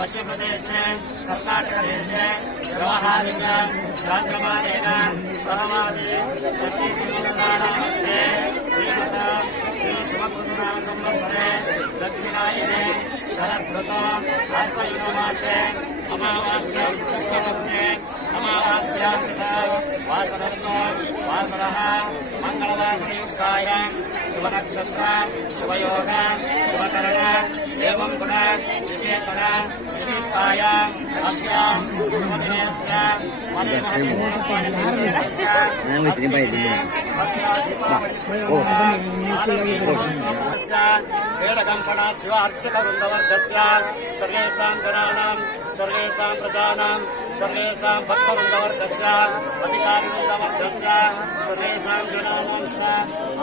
पश्चिम प्रदेश में कर्नाटक देश में व्यवहारिक राष्ट्रवादेन परमादि श्री शिवगुरुनाम संवत्सरे दक्षिणायने शरदृतो आश्वयुजमासे अमावास्ये अमावास्यां वासरत्नो वासरः मंगलवासयुक्ताय शुभनक्षत्र शुभयोग शुभकरण एवं गुण विशेषण विशिष्टाय अस्यां शुभदिनेस्य वेदकंपण शिव अर्चक वृंदवर्गस्य सर्वेषां जनानां सर्वेषां प्रजानां सर्वेषां भक्तवृंदवर्गस्य अधिकारिवृंदवर्गस्य सर्वेषां जनानां च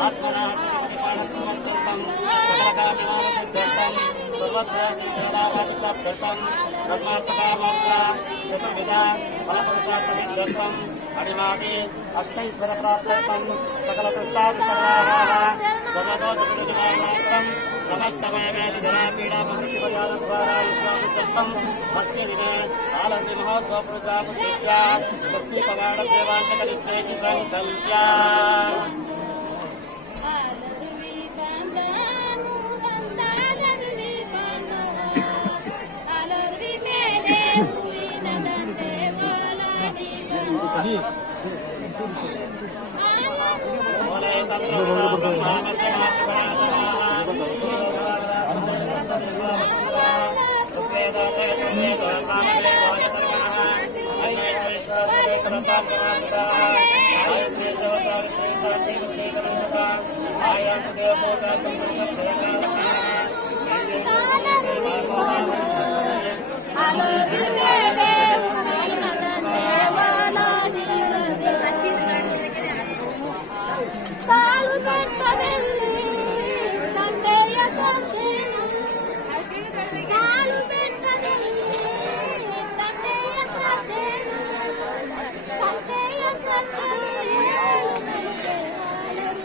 आत्मनः प्रतिपादकं सर्वकामनासिद्धं सर्वद्वयसिद्धेनावादितप्यर्थं धर्मार्थकामोक्षा चतुर्विधा फलपुरुषार्थसिद्धं अणिमादि अष्टैश्वरप्राप्त्यर्थं सकलकृष्टादिसर्वाः सर्वदोषविनिवारणार्थं समस्तमयमेधिधरापीडापतिपजालद्वारा विश्वामित्रस्थम् अस्मिन् दिने कालर्विमहोत्सवपूजामुद्दिश्य भक्तिपवाडसेवां च करिष्येति सङ्कल्प्य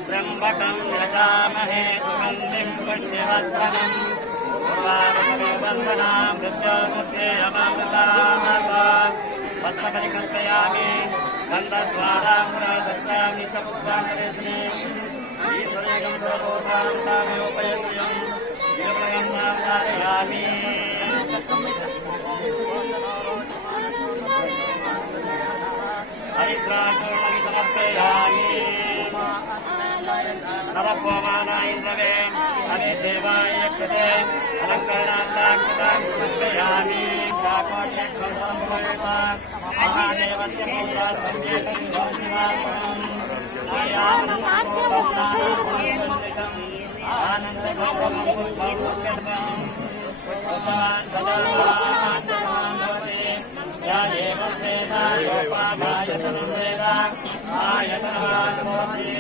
त्र्यम्बकं यजामहे सुगन्धिं पुष्टिवर्धनम् उर्वारुकविबन्धनां मृत्योर्मुखे अमामृताः वत्सपरिकल्पयामि गन्धद्वारां दर्शयामि च पुष्पान्तरेष्णे ईश्वरेकं सर्वभूतां तामेवोपयन्त्यं जीवगन्धां धारयामि हरिद्राचूर्णं समर्पयामि नवभोमाना इन्द्रवे हरे देवाय यक्षते अलङ्करणार्थाक्षतां समर्पयामि शाकोट्यक्षोभा महादेवस्य पूजार्थं आनन्दगोपकं पुष्पं पुष्पान् भवति यादेव सेवा गोपामायतनं वेद आयतनवान् भवति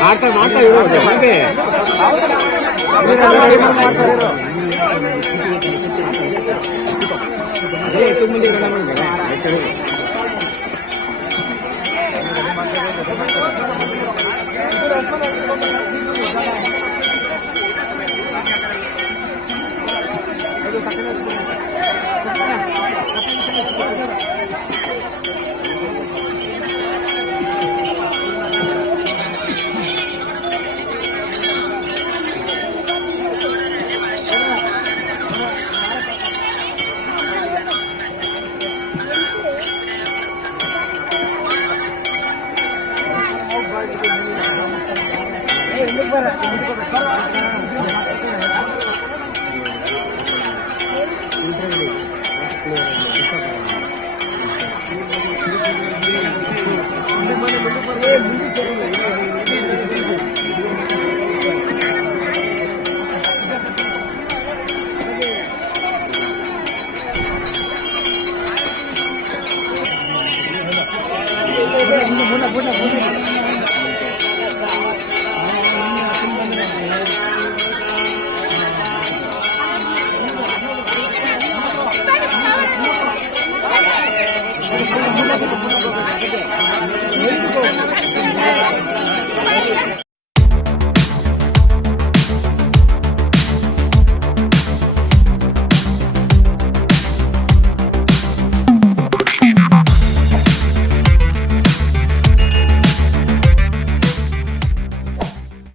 ಮಾಡ್ತಾ ಇರೋದು ಹಾಗೆ